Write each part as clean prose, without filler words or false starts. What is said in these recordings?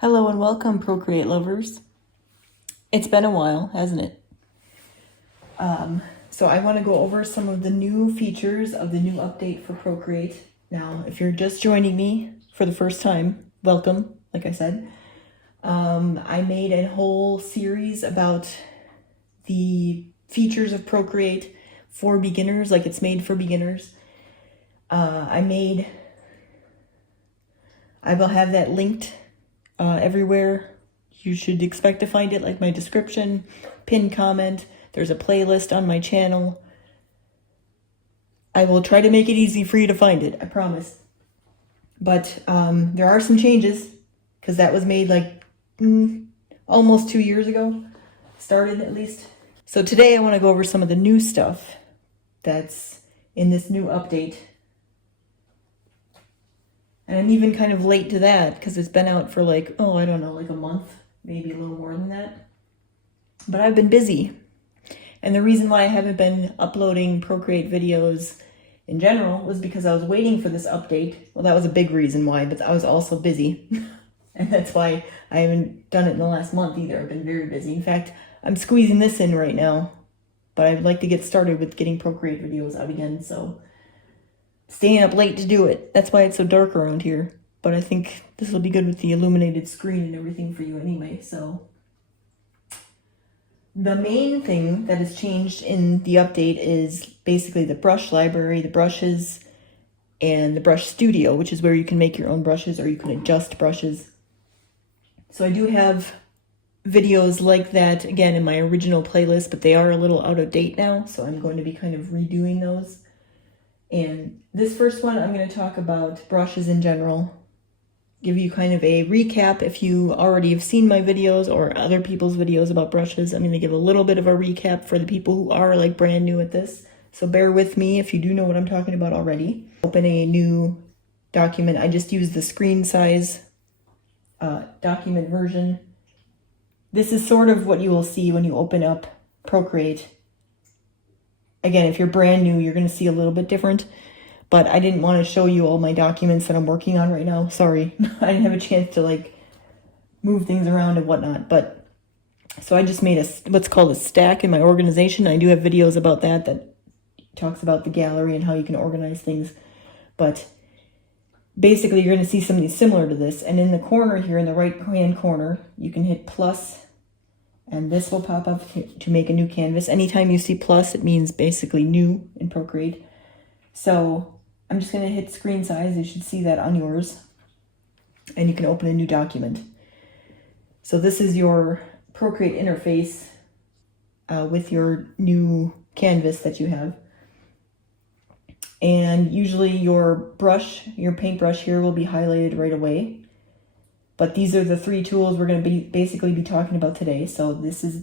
Hello and welcome, Procreate lovers. It's been a while, hasn't it? So I want to go over some of the new features of the new update for Procreate. Now, if you're just joining me for the first time, welcome, like I said. I made a whole series about the features of Procreate for beginners, like it's made for beginners. I will have that linked everywhere. You should expect to find it, like my description, pinned comment. There's a playlist on my channel. I will try to make it easy for you to find it, I promise. But there are some changes, because that was made like almost 2 years ago. Started at least. So today I want to go over some of the new stuff that's in this new update. And I'm even kind of late to that because it's been out for like, I don't know, like a month, maybe a little more than that. But I've been busy. And the reason why I haven't been uploading Procreate videos in general was because I was waiting for this update. Well, that was a big reason why, but I was also busy. And that's why I haven't done it in the last month either. I've been very busy. In fact, I'm squeezing this in right now, but I'd like to get started with getting Procreate videos out again, so staying up late to do it. That's why it's so dark around here. But I think this will be good with the illuminated screen and everything for you anyway, so. The main thing that has changed in the update is basically the brush library, the brushes, and the brush studio, which is where you can make your own brushes or you can adjust brushes. So I do have videos like that, again, in my original playlist, but they are a little out of date now, so I'm going to be kind of redoing those. And this first one, I'm going to talk about brushes in general, give you kind of a recap if you already have seen my videos or other people's videos about brushes. I'm going to give a little bit of a recap for the people who are like brand new at this. So bear with me if you do know what I'm talking about already. Open a new document. I just use the screen size document version. This is sort of what you will see when you open up Procreate. Again, if you're brand new, you're going to see a little bit different, but I didn't want to show you all my documents that I'm working on right now. Sorry, I didn't have a chance to like move things around and whatnot, but so I just made what's called a stack in my organization. I do have videos about that talks about the gallery and how you can organize things, but basically you're going to see something similar to this, and in the corner here, in the right hand corner, you can hit plus, and this will pop up to make a new canvas. Anytime you see plus, it means basically new in Procreate. So I'm just going to hit screen size. You should see that on yours. And you can open a new document. So this is your Procreate interface with your new canvas that you have. And usually your brush, your paintbrush here will be highlighted right away. But these are the three tools we're going to basically be talking about today. So this is,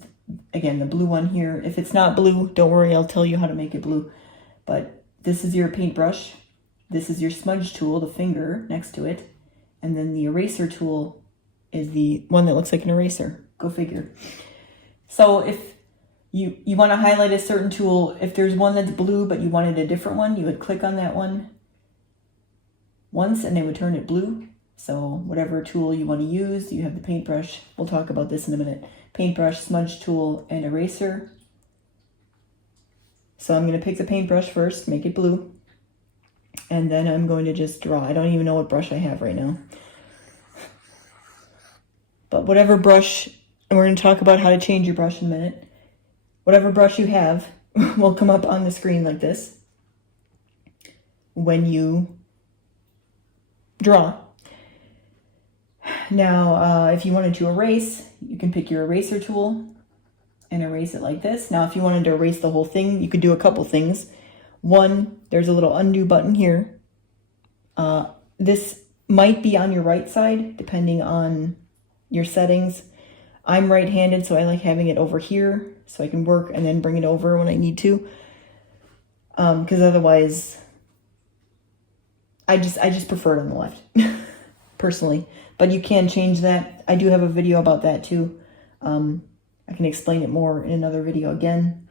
again, the blue one here. If it's not blue, don't worry, I'll tell you how to make it blue. But this is your paintbrush. This is your smudge tool, the finger next to it. And then the eraser tool is the one that looks like an eraser. Go figure. So if you want to highlight a certain tool, if there's one that's blue but you wanted a different one, you would click on that one once and it would turn it blue. So whatever tool you want to use, you have the paintbrush. We'll talk about this in a minute. Paintbrush, smudge tool, and eraser. So I'm going to pick the paintbrush first, make it blue. And then I'm going to just draw. I don't even know what brush I have right now. But whatever brush, and we're going to talk about how to change your brush in a minute. Whatever brush you have will come up on the screen like this when you draw. Now, if you wanted to erase, you can pick your eraser tool and erase it like this. Now, if you wanted to erase the whole thing, you could do a couple things. One, there's a little undo button here. This might be on your right side, depending on your settings. I'm right-handed, so I like having it over here, so I can work and then bring it over when I need to. Because otherwise, I just prefer it on the left, personally. But you can change that. I do have a video about that too. I can explain it more in another video again.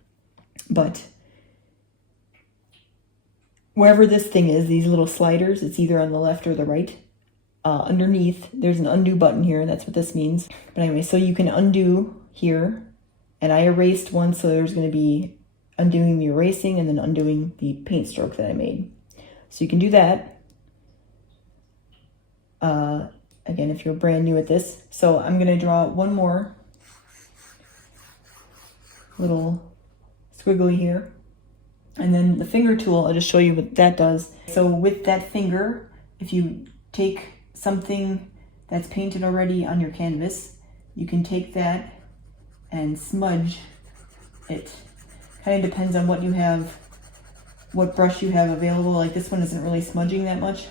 But wherever this thing is, these little sliders, it's either on the left or the right. underneath, there's an undo button here. That's what this means. But anyway, so you can undo here. And I erased one, so there's going to be undoing the erasing and then undoing the paint stroke that I made. So you can do that. Again, if you're brand new at this. So I'm going to draw one more little squiggly here. And then the finger tool, I'll just show you what that does. So with that finger, if you take something that's painted already on your canvas, you can take that and smudge it. Kind of depends on what you have, what brush you have available. Like this one isn't really smudging that much,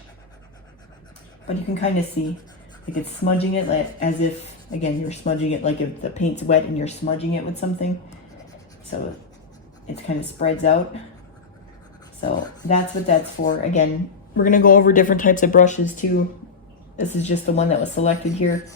but you can kind of see, like it's smudging it like as if, again, you're smudging it like if the paint's wet and you're smudging it with something. So it kind of spreads out. So that's what that's for. Again, we're gonna go over different types of brushes too. This is just the one that was selected here,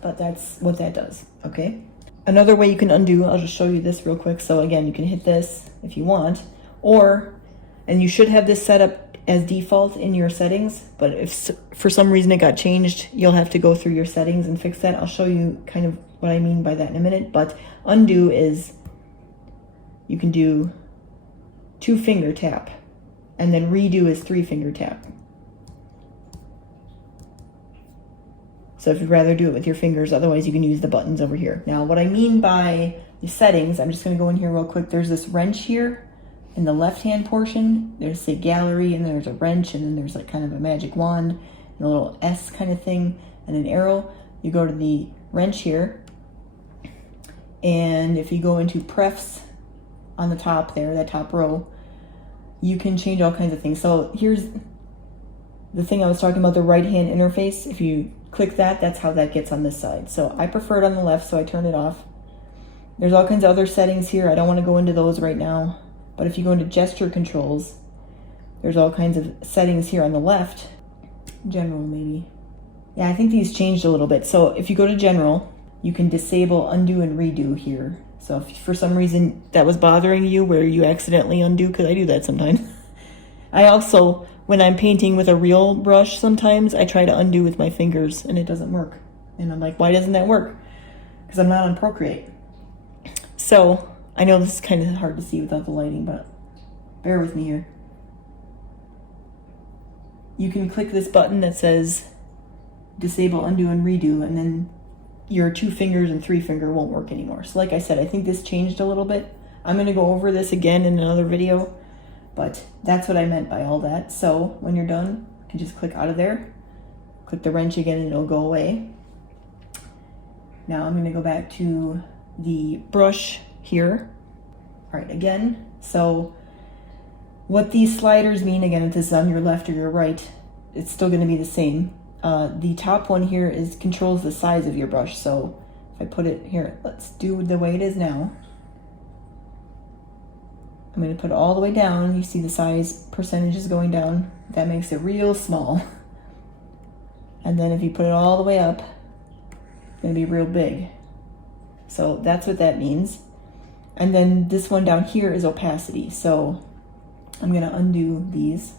but that's what that does, okay? Another way you can undo, I'll just show you this real quick. So again, you can hit this if you want, and you should have this set up as default in your settings, but if for some reason it got changed, you'll have to go through your settings and fix that. I'll show you kind of what I mean by that in a minute, but undo is, you can do 2-finger tap, and then redo is 3-finger tap. So if you'd rather do it with your fingers, otherwise you can use the buttons over here. Now what I mean by the settings, I'm just gonna go in here real quick. There's this wrench here in the left-hand portion. There's a gallery, and there's a wrench, and then there's like kind of a magic wand, and a little S kind of thing, and an arrow. You go to the wrench here, and if you go into prefs on the top there, that top row, you can change all kinds of things. So here's the thing I was talking about, the right-hand interface. If you click that, that's how that gets on this side. So I prefer it on the left, so I turn it off. There's all kinds of other settings here. I don't want to go into those right now. But if you go into gesture controls, there's all kinds of settings here on the left. General, maybe. Yeah, I think these changed a little bit. So if you go to general, you can disable undo and redo here. So if for some reason that was bothering you where you accidentally undo, because I do that sometimes. I also, when I'm painting with a real brush, sometimes I try to undo with my fingers and it doesn't work. And I'm like, why doesn't that work? Because I'm not on Procreate. So I know this is kind of hard to see without the lighting, but bear with me here. You can click this button that says disable, undo, and redo, and then your 2 fingers and 3-finger won't work anymore. So like I said, I think this changed a little bit. I'm gonna go over this again in another video, but that's what I meant by all that. So when you're done, you can just click out of there, click the wrench again, and it'll go away. Now I'm gonna go back to the brush here. All right, again, so what these sliders mean, again, if this is on your left or your right, it's still going to be the same. The top one here controls the size of your brush. So if I put it here, let's do the way it is now. I'm going to put it all the way down. You see the size percentage is going down. That makes it real small. And then if you put it all the way up, it's going to be real big. So that's what that means. And then this one down here is opacity. So I'm going to undo these.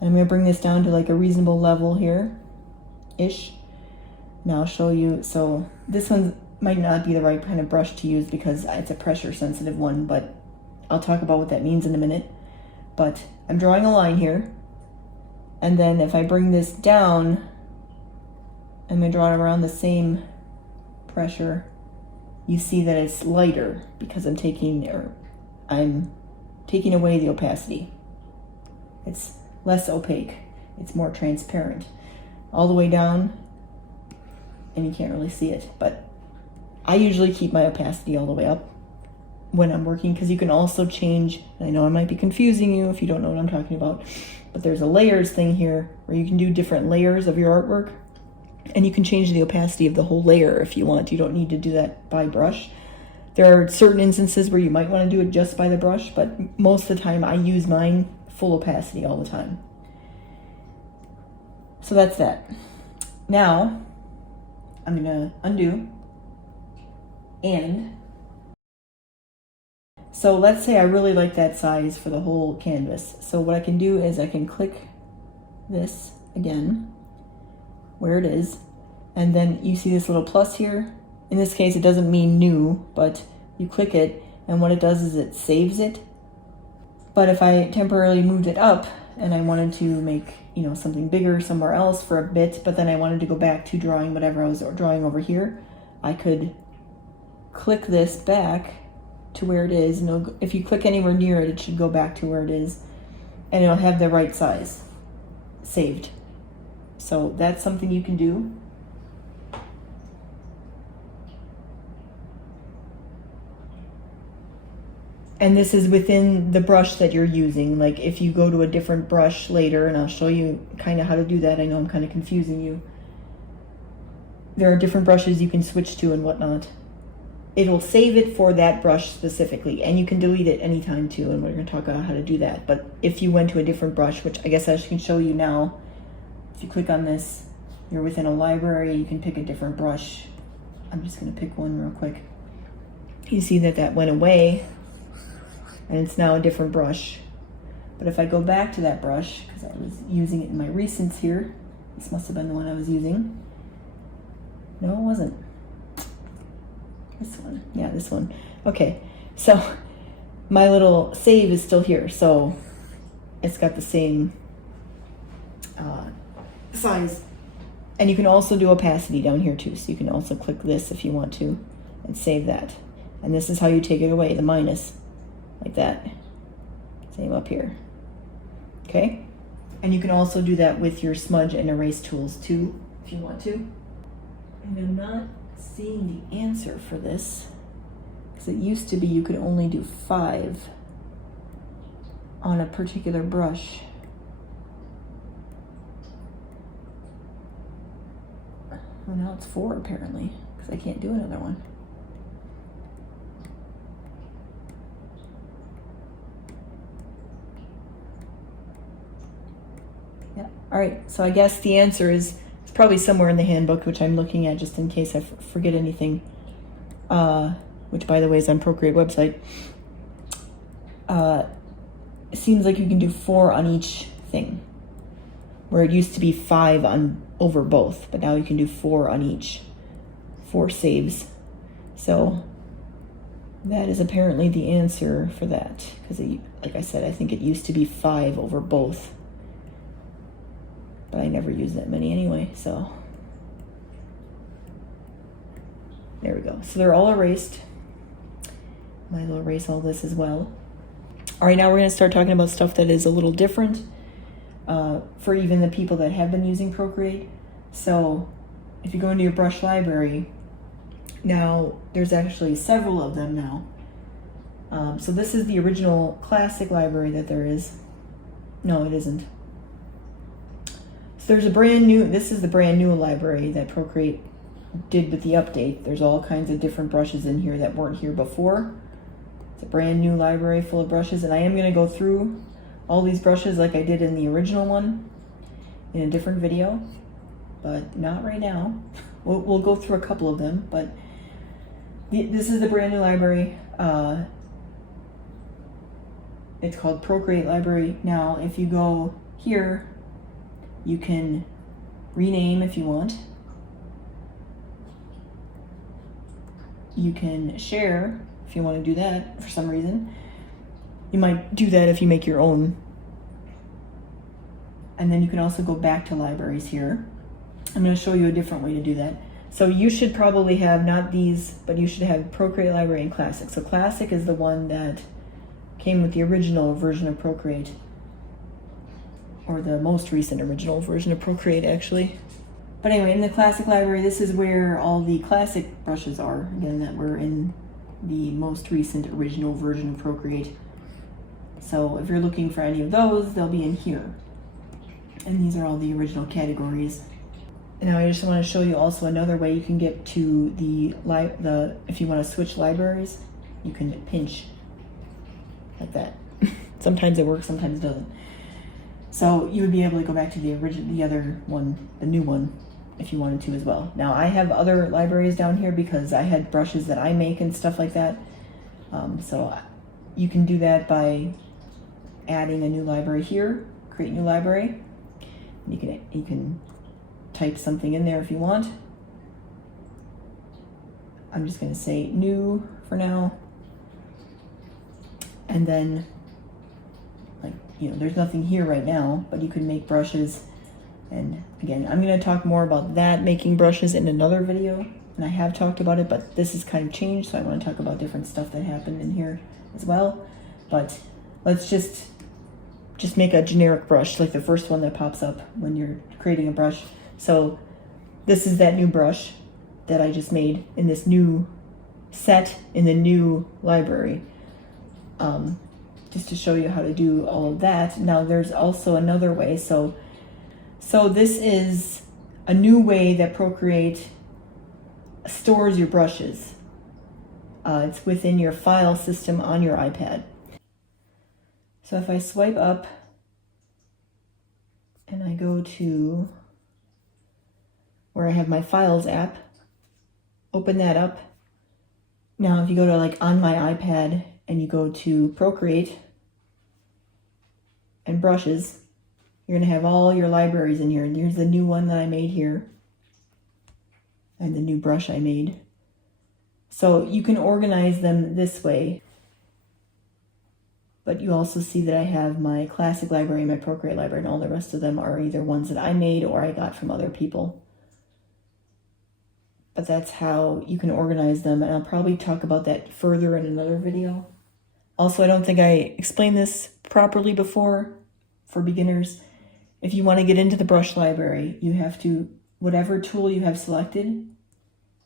And I'm going to bring this down to like a reasonable level here-ish. Now I'll show you. So this one might not be the right kind of brush to use because it's a pressure sensitive one, but I'll talk about what that means in a minute. But I'm drawing a line here. And then if I bring this down, I'm going to draw it around the same pressure. You see that it's lighter because I'm taking away the opacity. It's less opaque. It's more transparent. All the way down, and you can't really see it, but I usually keep my opacity all the way up when I'm working, because you can also change, and I know I might be confusing you if you don't know what I'm talking about, but there's a layers thing here where you can do different layers of your artwork. And you can change the opacity of the whole layer if you want. You don't need to do that by brush. There are certain instances where you might want to do it just by the brush, but most of the time I use mine full opacity all the time. So that's that. Now, I'm going to undo. And so let's say I really like that size for the whole canvas. So what I can do is I can click this again. where it is. And then you see this little plus here. In this case, it doesn't mean new, but you click it, and what it does is it saves it. But if I temporarily moved it up and I wanted to make, you know, something bigger somewhere else for a bit, but then I wanted to go back to drawing whatever I was drawing over here, I could click this back to where it is, and if you click anywhere near it, it should go back to where it is, and it'll have the right size saved. So that's something you can do. And this is within the brush that you're using. Like if you go to a different brush later, and I'll show you kind of how to do that. I know I'm kind of confusing you. There are different brushes you can switch to and whatnot. It'll save it for that brush specifically, and you can delete it anytime too, and we're going to talk about how to do that. But if you went to a different brush, which I guess I can show you now, if you click on this, you're within a library, you can pick a different brush. I'm just going to pick one real quick. You see that that went away, and it's now a different brush. But if I go back to that brush, because I was using it in my recents here, this must have been the one I was using. No, it wasn't. This one, yeah, this one. Okay, so my little save is still here, so it's got the same size. And you can also do opacity down here too, so you can also click this if you want to and save that. And this is how you take it away, the minus, like that. Same up here. Okay? And you can also do that with your smudge and erase tools too, if you want to. And I'm not seeing the answer for this, because it used to be you could only do 5 on a particular brush. Well, now it's 4 apparently, because I can't do another one. Yeah, all right, so I guess the answer is it's probably somewhere in the handbook, which I'm looking at just in case I forget anything, which by the way is on Procreate website. It seems like you can do 4 on each thing, where it used to be 5 on over both, but now you can do 4 on each, 4 saves. So that is apparently the answer for that, because like I said, I think it used to be 5 over both, but I never use that many anyway, so there we go. So they're all erased. Might as well erase all this as well. All right, now we're going to start talking about stuff that is a little different for even the people that have been using Procreate. So if you go into your brush library, now there's actually several of them now. So this is the original classic library that there is. No, it isn't. So there's a brand new, this is the brand new library that Procreate did with the update. There's all kinds of different brushes in here that weren't here before. It's a brand new library full of brushes, and I am going to go through all these brushes like I did in the original one in a different video, but not right now. We'll go through a couple of them, but this is the brand new library. It's called Procreate Library. Now, if you go here, you can rename if you want. You can share if you want to do that for some reason. You might do that if you make your own. And then you can also go back to libraries here. I'm going to show you a different way to do that. So you should probably have, not these, but you should have Procreate Library and Classic. So Classic is the one that came with the original version of Procreate, or the most recent original version of Procreate actually. But anyway, in the Classic Library, this is where all the classic brushes are, again, that were in the most recent original version of Procreate. So if you're looking for any of those, they'll be in here. And these are all the original categories. Now I just want to show you also another way you can get to the if you want to switch libraries, you can pinch like that. Sometimes it works, sometimes it doesn't. So you would be able to go back to the other one, the new one, if you wanted to as well. Now I have other libraries down here because I had brushes that I make and stuff like that. So you can do that by adding a new library here, create new library. You can type something in there if you want. I'm just going to say new for now. And then, like, you know, there's nothing here right now, but you can make brushes. And again, I'm going to talk more about that, making brushes, in another video. And I have talked about it, but this is kind of changed, so I want to talk about different stuff that happened in here as well. But let's just make a generic brush, like the first one that pops up when you're creating a brush. So this is that new brush that I just made in this new set in the new library. Just to show you how to do all of that. Now there's also another way. So this is a new way that Procreate stores your brushes. It's within your file system on your iPad. So if I swipe up and I go to where I have my Files app, open that up. Now if you go to like on my iPad and you go to Procreate and brushes, you're going to have all your libraries in here. And here's the new one that I made here and the new brush I made. So you can organize them this way. But you also see that I have my classic library, my Procreate library, and all the rest of them are either ones that I made or I got from other people. But that's how you can organize them, and I'll probably talk about that further in another video. Also, I don't think I explained this properly before for beginners. If you want to get into the brush library, you have to, whatever tool you have selected,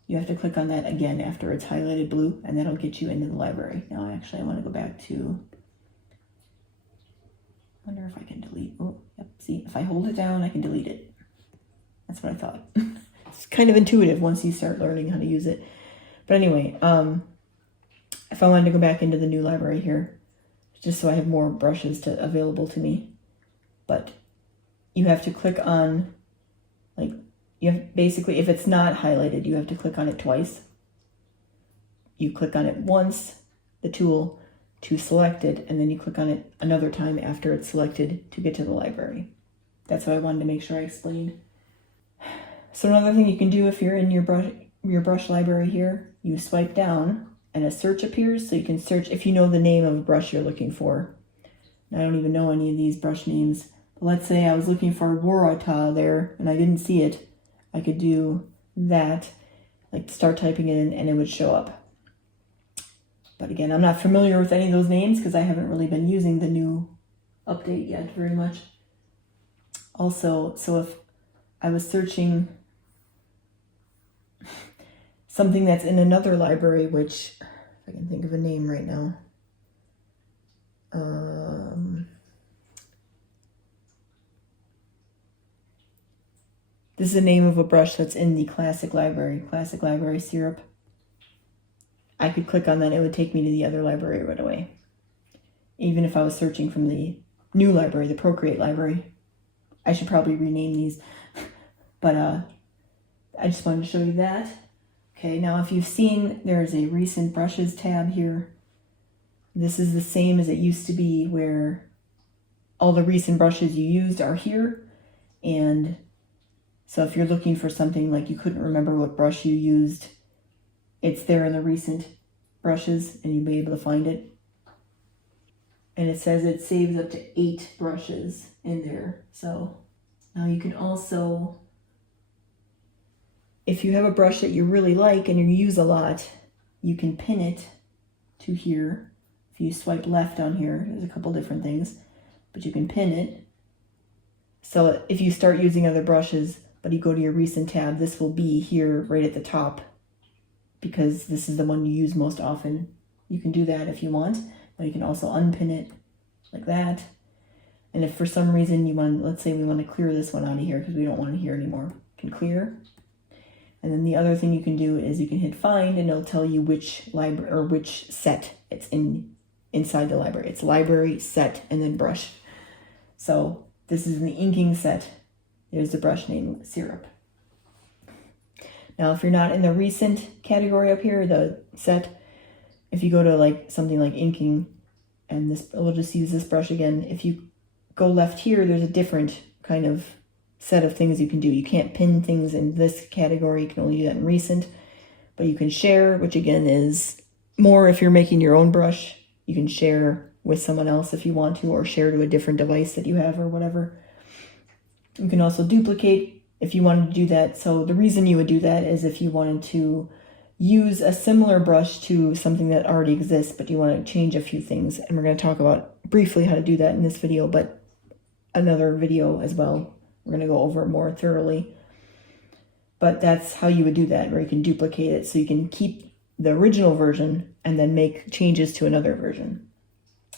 you have to click on that again after it's highlighted blue, and that'll get you into the library. Now, actually, I want to go back to, I wonder if I can delete, oh, yep, see, if I hold it down, I can delete it. That's what I thought. It's kind of intuitive once you start learning how to use it. But anyway, if I wanted to go back into the new library here, just so I have more brushes available to me, but you have to click on, like, you have basically, if it's not highlighted, you have to click on it twice. You click on it once, the tool, to select it, and then you click on it another time after it's selected to get to the library. That's what I wanted to make sure I explained. So another thing you can do if you're in your brush library here, you swipe down and a search appears, so you can search if you know the name of a brush you're looking for. I don't even know any of these brush names. But let's say I was looking for Warata there and I didn't see it. I could do that, like start typing it in and it would show up. But again, I'm not familiar with any of those names because I haven't really been using the new update yet very much. Also, so if I was searching something that's in another library, which, if I can think of a name right now. This is the name of a brush that's in the classic library syrup. I could click on that, it would take me to the other library right away. Even if I was searching from the new library, the Procreate library. I should probably rename these. But I just wanted to show you that. Okay, now if you've seen, there's a recent brushes tab here. This is the same as it used to be, where all the recent brushes you used are here. And so if you're looking for something like you couldn't remember what brush you used, it's there in the recent brushes and you'll be able to find it. And it says it saves up to 8 brushes in there. So now you can also, if you have a brush that you really like and you use a lot, you can pin it to here. If you swipe left on here, there's a couple different things, but you can pin it. So if you start using other brushes, but you go to your recent tab, this will be here right at the top because this is the one you use most often. You can do that if you want, but you can also unpin it like that. And if for some reason you want, let's say we want to clear this one out of here because we don't want it here anymore, you can clear. And then the other thing you can do is you can hit find and it'll tell you which library or which set it's inside the library. It's library, set, and then brush. So this is in the inking set. There's the brush name, syrup. Now, if you're not in the recent category up here, the set, if you go to like something like inking, and this, we'll just use this brush again. If you go left here, there's a different kind of set of things you can do. You can't pin things in this category. You can only do that in recent. But you can share, which again is more if you're making your own brush. You can share with someone else if you want to, or share to a different device that you have or whatever. You can also duplicate if you wanted to do that. So the reason you would do that is if you wanted to use a similar brush to something that already exists, but you want to change a few things. And we're going to talk about briefly how to do that in this video, but another video as well. We're going to go over it more thoroughly. But that's how you would do that, where you can duplicate it so you can keep the original version and then make changes to another version.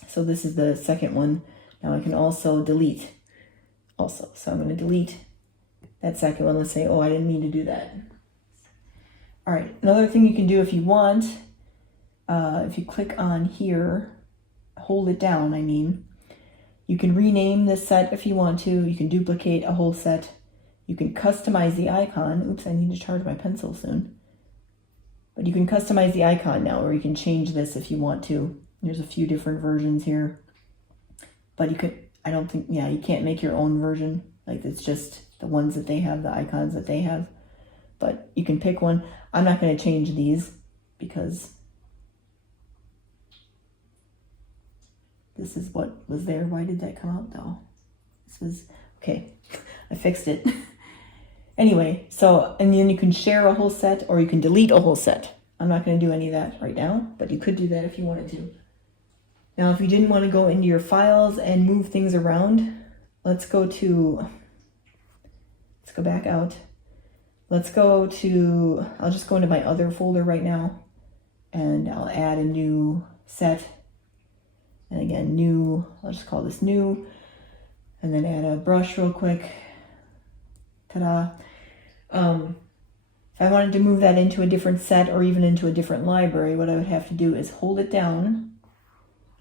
So this is the second one. Now I can also delete also. So I'm going to delete that second one. Let's say, oh, I didn't mean to do that. All right, another thing you can do if you want, if you click on here, hold it down, I mean, you can rename this set if you want to. You can duplicate a whole set. You can customize the icon. Oops, I need to charge my pencil soon. But you can customize the icon now, or you can change this if you want to. There's a few different versions here. But you could, I don't think, yeah, you can't make your own version. Like, it's just the ones that they have, the icons that they have. But you can pick one. I'm not going to change these because this is what was there. Why did that come out though? This was, okay, I fixed it. Anyway, so, and then you can share a whole set or you can delete a whole set. I'm not going to do any of that right now, but you could do that if you wanted to. Now, if you didn't want to go into your files and move things around, let's go back out. Let's go to, I'll just go into my other folder right now and I'll add a new set. And again, new, I'll just call this new, and then add a brush real quick. Ta-da. If I wanted to move that into a different set or even into a different library, what I would have to do is hold it down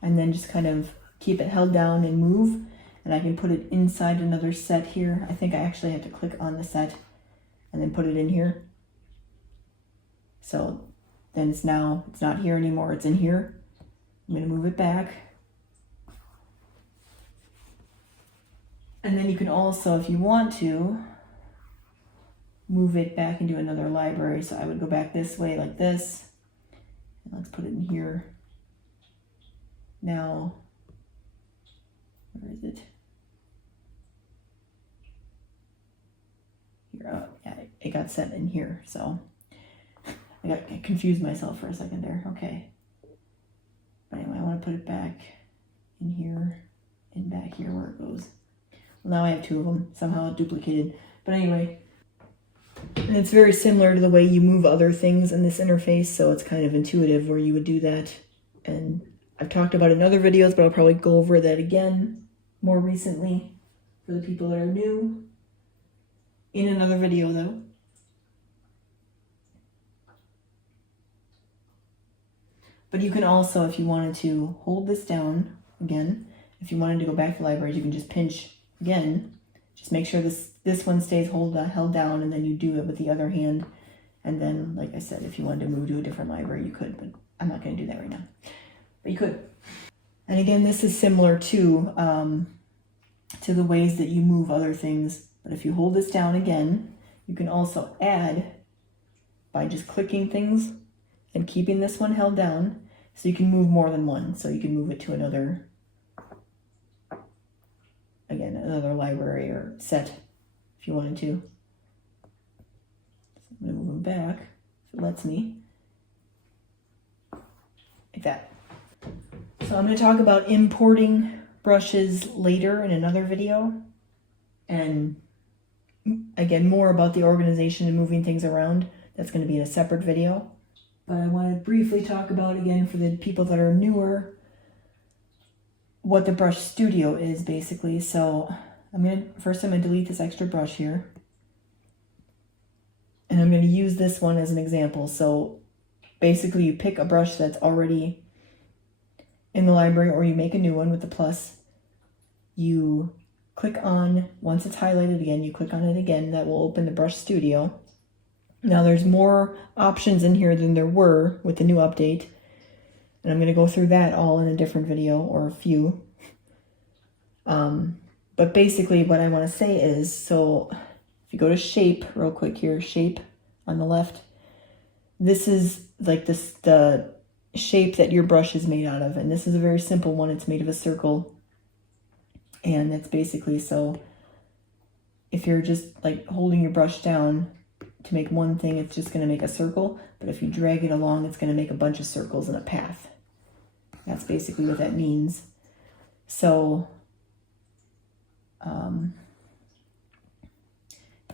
and then just kind of keep it held down and move. And I can put it inside another set here. I think I actually have to click on the set and then put it in here. So then it's not here anymore, it's in here. I'm gonna move it back. And then you can also, if you want to, move it back into another library. So I would go back this way like this. And let's put it in here. Now, where is it? Here, oh, yeah, it got set in here. So I confused myself for a second there. Okay. But anyway, I want to put it back in here and back here where it goes. Well, now I have two of them somehow duplicated. But anyway, and it's very similar to the way you move other things in this interface, so it's kind of intuitive where you would do that. And I've talked about it in other videos, but I'll probably go over that again more recently for the people that are new in another video though. But you can also, if you wanted to, hold this down again. If you wanted to go back to libraries, you can just pinch again. Just make sure this one stays held down, and then you do it with the other hand. And then, like I said, if you wanted to move to a different library, you could, but I'm not going to do that right now. But you could. And again, this is similar to the ways that you move other things. But if you hold this down again, you can also add by just clicking things and keeping this one held down. So you can move more than one. So you can move it to another, again, another library or set if you wanted to. So I'm going to move them back if it lets me. Like that. So I'm going to talk about importing brushes later in another video. And again, more about the organization and moving things around. That's going to be in a separate video. But I want to briefly talk about, again, for the people that are newer, what the brush studio is basically. So first I'm going to delete this extra brush here. And I'm going to use this one as an example. So basically you pick a brush that's already in the library, or you make a new one with the plus. You click on, once it's highlighted again, you click on it again. That will open the brush studio. Now there's more options in here than there were with the new update. And I'm going to go through that all in a different video, or a few. But basically what I want to say is, so if you go to shape real quick here, shape on the left, this is like the shape that your brush is made out of. And this is a very simple one. It's made of a circle. And it's basically, so if you're just like holding your brush down to make one thing, it's just going to make a circle. But if you drag it along, it's going to make a bunch of circles in a path. That's basically what that means. So,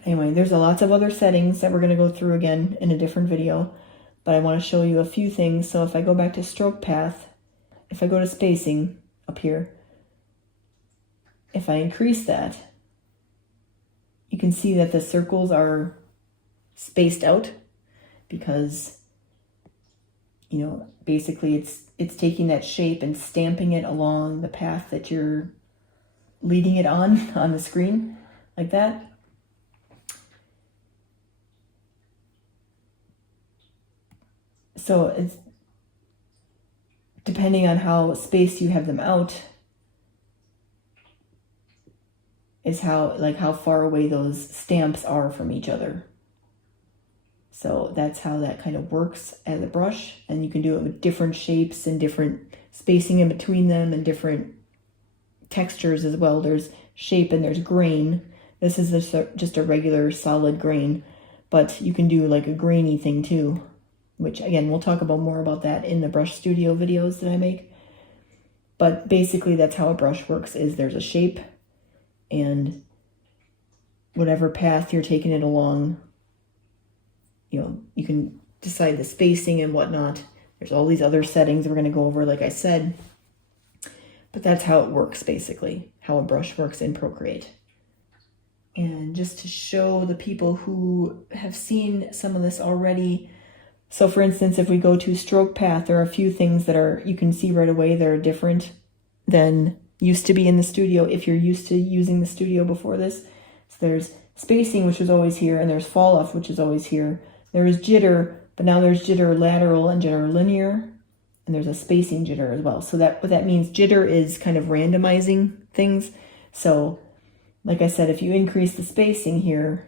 anyway, there's lots of other settings that we're going to go through again in a different video. But I want to show you a few things. So if I go back to stroke path, if I go to spacing up here, if I increase that, you can see that the circles are spaced out because, you know, basically it's taking that shape and stamping it along the path that you're leading it on the screen, like that. So it's depending on how spaced you have them out is how far away those stamps are from each other. So that's how that kind of works as a brush. And you can do it with different shapes and different spacing in between them and different textures as well. There's shape and there's grain. This is just a regular solid grain, but you can do like a grainy thing too, which again, we'll talk about more about that in the Brush Studio videos that I make. But basically that's how a brush works, is there's a shape and whatever path you're taking it along, you know, you can decide the spacing and whatnot. There's all these other settings we're going to go over, like I said. But that's how it works, basically, how a brush works in Procreate. And just to show the people who have seen some of this already, so for instance, if we go to stroke path, there are a few things that you can see right away that are different than used to be in the studio if you're used to using the studio before this. So there's spacing, which is always here, and there's fall off, which is always here. There is jitter, but now there's jitter lateral and jitter linear, and there's a spacing jitter as well. So what that means, jitter is kind of randomizing things. So like I said, if you increase the spacing here,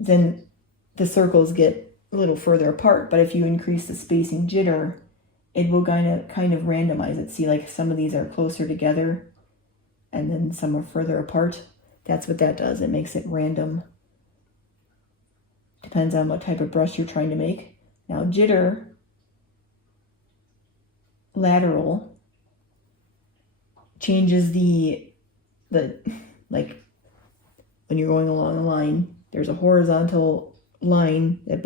then the circles get a little further apart. But if you increase the spacing jitter, it will kind of randomize it. See, like some of these are closer together and then some are further apart. That's what that does. It makes it random. Depends on what type of brush you're trying to make. Now jitter lateral changes the like when you're going along a line, there's a horizontal line that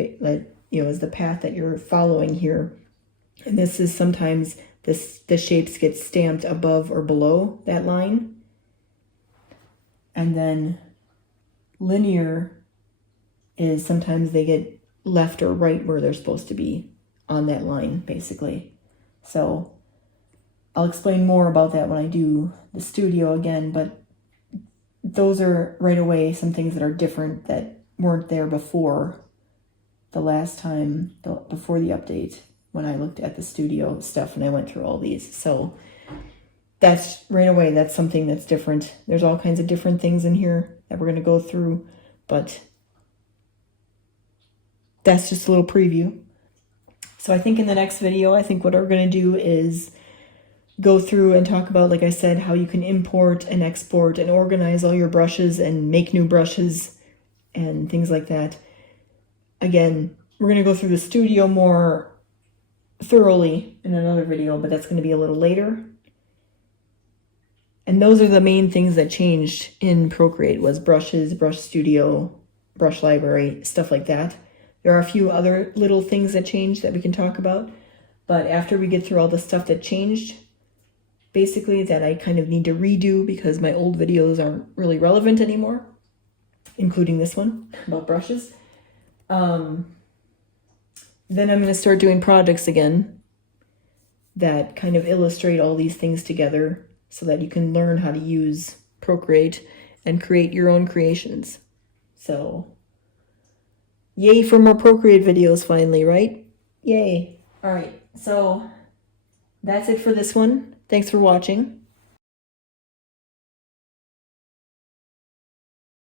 you know is the path that you're following here. And this is sometimes the shapes get stamped above or below that line. And then linear is sometimes they get left or right where they're supposed to be on that line, basically. So I'll explain more about that when I do the studio again, but those are right away some things that are different that weren't there before the last time, before the update, when I looked at the studio stuff and I went through all these. So that's right away, that's something that's different. There's all kinds of different things in here that we're going to go through, but that's just a little preview. So I think in the next video, I think what we're going to do is go through and talk about, like I said, how you can import and export and organize all your brushes and make new brushes and things like that. Again, we're going to go through the studio more thoroughly in another video, but that's going to be a little later. And those are the main things that changed in Procreate, was brushes, brush studio, brush library, stuff like that. There are a few other little things that changed that we can talk about, but after we get through all the stuff that changed, basically that I kind of need to redo because my old videos aren't really relevant anymore, including this one about brushes. Then I'm going to start doing projects again that kind of illustrate all these things together so that you can learn how to use Procreate and create your own creations. So, yay for more Procreate videos finally, right? Yay. All right, so that's it for this one. Thanks for watching.